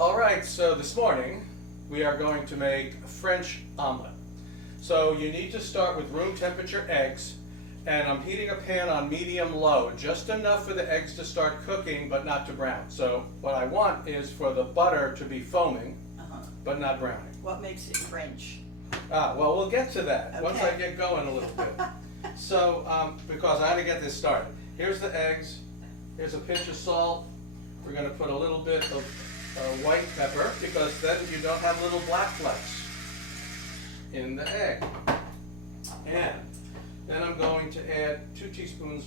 All right, so this morning we are going to make a French omelet. So you need to start with room temperature eggs, and I'm heating a pan on medium low, just enough for the eggs to start cooking but not to brown. So what I want is for the butter to be foaming but not browning. What makes it French? Well, we'll get to that once I Okay. get going a little bit. So, because I had to get this started. Here's the eggs, here's a pinch of salt. We're going to put a little bit of white pepper, because then you don't have little black flecks in the egg. And then I'm going to add 2 teaspoons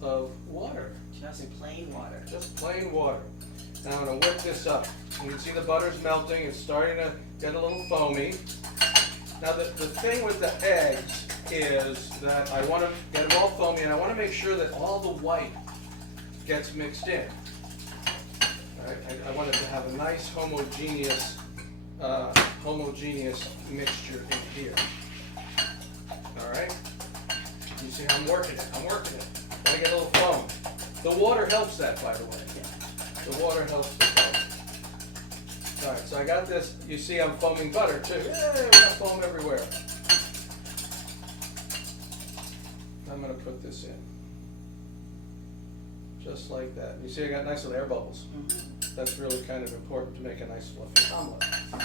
of water. Just plain water. Just plain water. And I'm going to whip this up. You can see the butter's melting. It's starting to get a little foamy. Now the thing with the eggs is that I want to get them all foamy, and I want to make sure that all the white gets mixed in. All right? I want it to have a nice homogeneous mixture in here. All right? You see how I'm working it. I'm working it. Gotta get a little foam. The water helps that, by the way. The water helps the foam. All right, so I got this. You see I'm foaming butter too. Yay, we got foam everywhere. I'm going to put this in. Just like that. You see I got nice little air bubbles. That's really kind of important to make a nice fluffy omelet.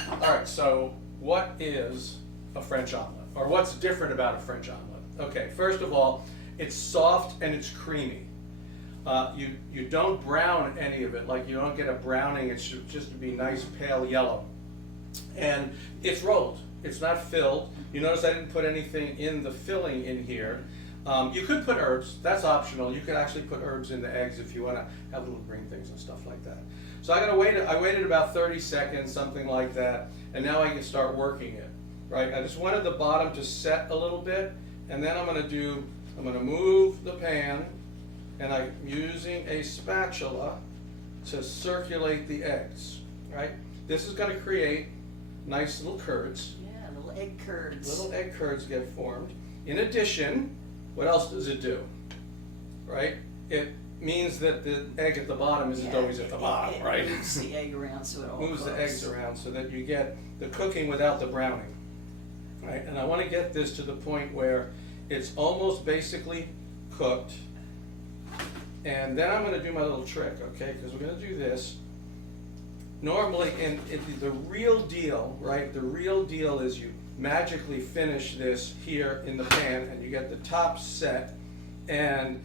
All right, so what is a French omelet? Or what's different about a French omelet? Okay, first of all, it's soft and it's creamy. You don't brown any of it, like you don't get a browning. It should just be nice pale yellow. And it's rolled. It's not filled. You notice I didn't put anything in the filling in here. You could put herbs. That's optional. You could actually put herbs in the eggs if you want to have little green things and stuff like that. So I waited about 30 seconds, something like that, and now I can start working it. Right? I just wanted the bottom to set a little bit, and then I'm going to move the pan, and I'm using a spatula to circulate the eggs. Right? This is going to create nice little curds. Yeah, little egg curds. Little egg curds get formed. In addition, what else does it do? Right? It means that the egg at the bottom isn't always at the bottom, right? It moves the egg around so it all Moves cooks. the eggs around so that you get the cooking without the browning. Right? And I want to get this to the point where it's almost basically cooked. And then I'm going to do my little trick, okay? Because we're going to do this. Normally, the real deal, right? The real deal is you magically finish this here in the pan, and you get the top set, and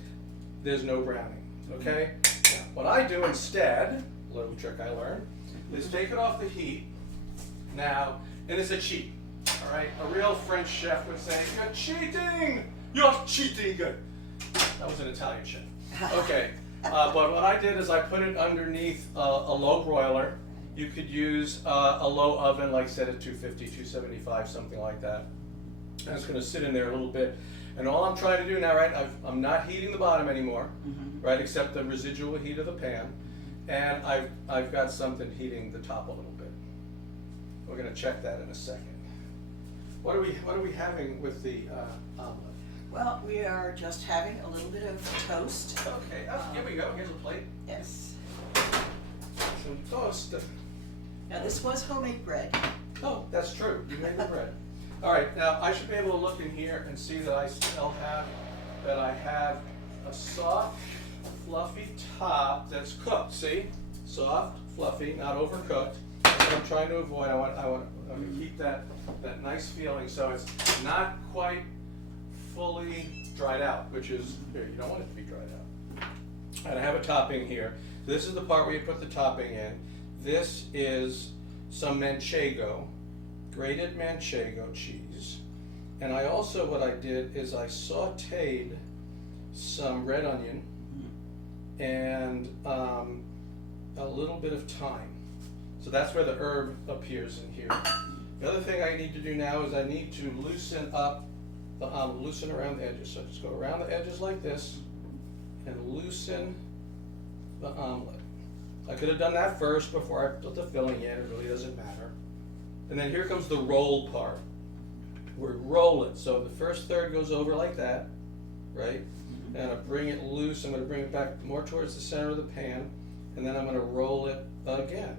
there's no browning, okay? Now, what I do instead, a little trick I learned, is take it off the heat. Now, and it's a cheat, all right? A real French chef would say, "You're cheating! You're cheating!" That was an Italian chef. Okay, but what I did is I put it underneath a low broiler. You could use a low oven, like set at 250, 275, something like that. And it's going to sit in there a little bit. And all I'm trying to do now, right, I'm not heating the bottom anymore, right, except the residual heat of the pan. And I've got something heating the top a little bit. We're going to check that in a second. What are we having with the omelet? Well, we are just having a little bit of toast. Okay, here we go. Here's a plate. Yes. Some toast. Now this was homemade bread. Oh, that's true. You made the bread. All right, now I should be able to look in here and see that I still have a soft, fluffy top that's cooked. See, soft, fluffy, not overcooked. That's what I'm trying to avoid. I want to keep that nice feeling, so it's not quite fully dried out, which is here. You don't want it to be dried out. And I have a topping here. This is the part where you put the topping in. This is some manchego, grated manchego cheese. And I also, what I did is I sauteed some red onion and a little bit of thyme. So that's where the herb appears in here. The other thing I need to do now is I need to loosen up the omelet, loosen around the edges. So just go around the edges like this and loosen the omelet. I could have done that first before I put the filling in. It really doesn't matter. And then here comes the roll part. We roll it. So the first third goes over like that, right? And I bring it loose. I'm going to bring it back more towards the center of the pan. And then I'm going to roll it again.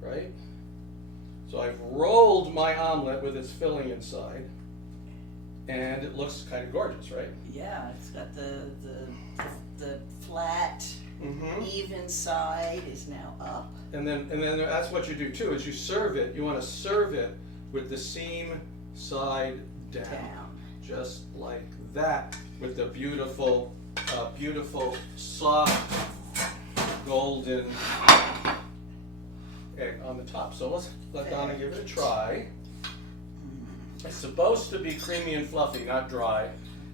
right? So I've rolled my omelet with its filling inside, and it looks kind of gorgeous, right? Yeah, it's got the flat, Mm-hmm. even side is now up. And then that's what you do too, is you serve it, you want to serve it with the seam side down. Just like that, with the beautiful, beautiful, soft, golden egg on the top. So let's let Donna give it a try. It's supposed to be creamy and fluffy, not dry.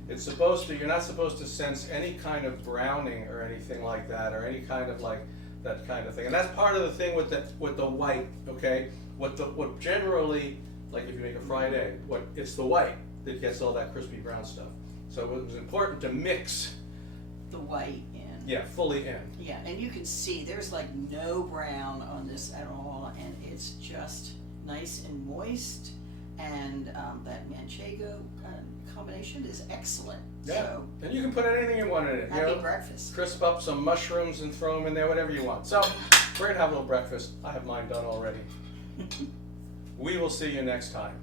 It's supposed to, you're not supposed to sense any kind of browning or anything like that, or any kind of like that kind of thing. And that's part of the thing with the white, okay? What generally, like if you make a fried egg, it's the white that gets all that crispy brown stuff. So it was important to mix The white in. Yeah, fully in. Yeah, and you can see there's like no brown on this at all, and it's just nice and moist, and that manchego combination is excellent. Yeah, So, and you can put anything you want in it. happy breakfast. Crisp up some mushrooms and throw them in there, whatever you want. So we're gonna have a little breakfast. I have mine done already. We will see you next time.